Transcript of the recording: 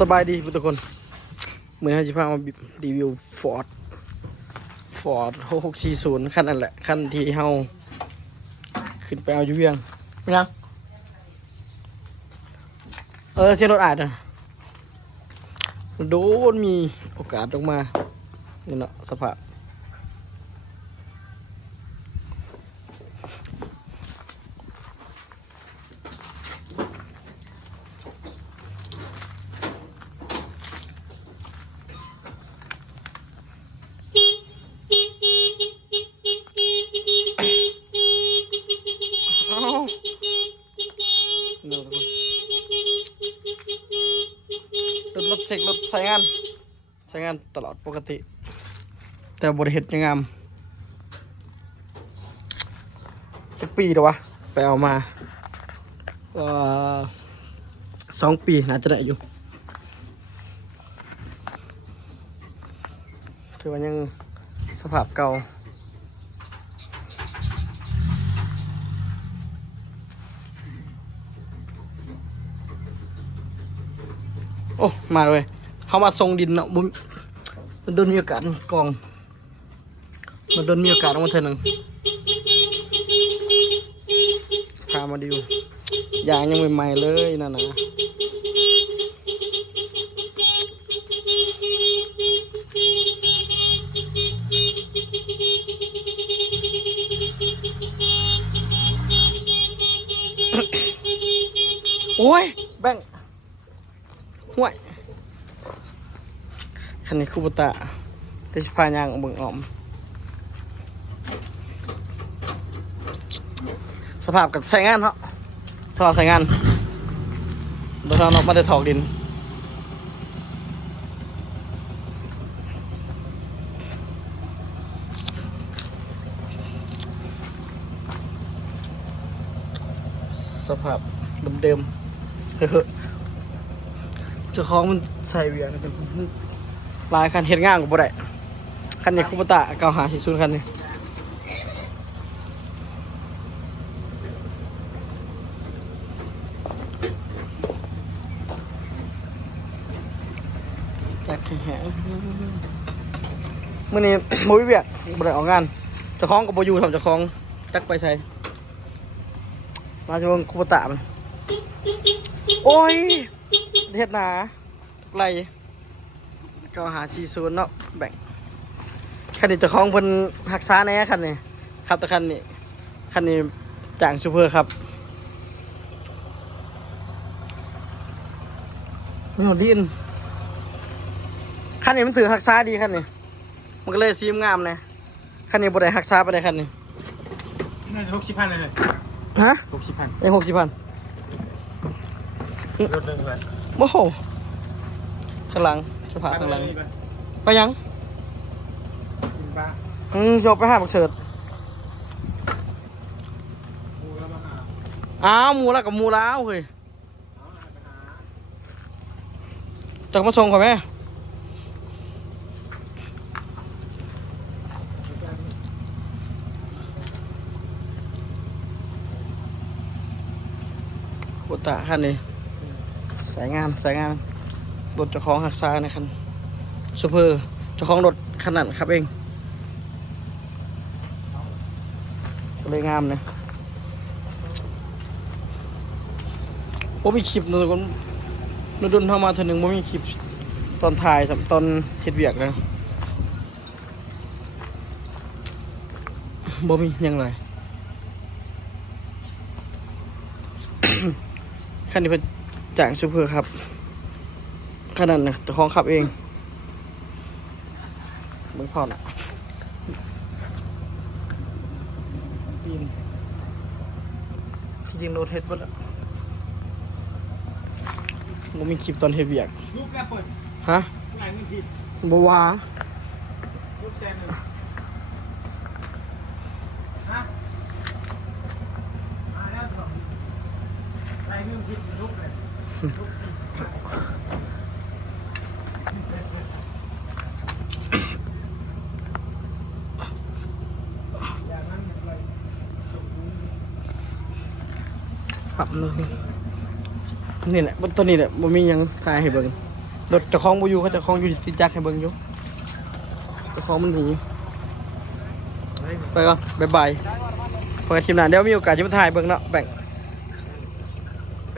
สบายดีทุกคนเหมือนให้จิพามารีวิวฟอร์ด6640คันนั่นแหละคันที่เฮาขึ้นไปเอาอยู่เวียงไม่ยังเสียรถอาดนะโดนมีโอกาสลงมานี่เนาะสภาพรถเช็ครถใช้งานตลอดปกติแต่บริเหตุยังงามจะปีหรอวะไปเอามา2 ปีน่าจะได้อยู่ถือว่ายังสภาพเก่าโอ้มาเลยเขามาทรงดินเนาะมันโดนมีโอกาสกองมันโดนมีโอกาสลงมาเท่านึงพามาดูยางยังใหม่ๆเลยนั่นนะโอ้ยแบ่งห่วยคันนี้คูบุตะได้พายางเบิ่งออมสภาพกับใช้งานเนาะสภาพใช้งานโดยทางนอกมาได้ถอกดินสภาพเดิมๆเจ้าของมันใส่เวียงเป็นลายคันเห็ดง่างกับบ่ได้คันนี้คูบุตะ9540คันนี้จากแข็งเมื่อนี้โมวิเวียกบ่ได้ออกงานเจ้าของกับโบยูทำเจ้าของจักไปใช้มาจะวงคูบุตะมันโอ้ยเฮ็ดหนาไร9540เนาะแบ่งคันนี้เจ้าของเพิ่นหักษาแน่คันนี้ครับแต่คันนี้จ่างซูเปอร์ครับไม่หมดดินคันนี้มันถือหักษาดีคันนี้มันก็เลยซีมงามนะคันนี้บ่ได้หักษาไปได้คันนี้น่าจะ60,000เลยฮะ60,00060,000รถเดินไปโอ้โหข้างหลังจะผ่าข้างหลังไปยังยกไปหาบักเฉิดหมูแล้วกับหมูแล้วเฮ้ยจะมาส่งก่อนไหมโคตรคันนี้สายงานรถเจ้าของหักซ้ายนะคันซูเปอร์เจ้าของรถขนาดครับเองก็เลยงามนะผมมีคลิปนึงคนนุ่นเข้ามาเท่านึงผมมีคลิปตอนถ่ายตอนเฮ็ดเวียกนะบ่มียังไง คันนี้เป็นจ่างซูเปอร์ครับขนาดนะเจ้าของขับเองเบิ่งพอน่ะปีนที่จริงโน้ตเฮ็ดบ่ล่ะบ่มีคลิปตอนเฮ็ดเวียกฮะบ่ว่าปรับเลยนี่แหละตัวนี้แหละบ่มียังถ่ายให้เบิ่ง รถเจ้าของบ่อยู่เขาเจ้าของอยู่ติดจักรให้เบิ่งอยู่เจ้าของมันหนีไปก่อนบ๊ายบายพบกันคลิปหน้าเดี๋ยวมีโอกาสจะมาถ่ายเบิ่งเนาะแบ่ง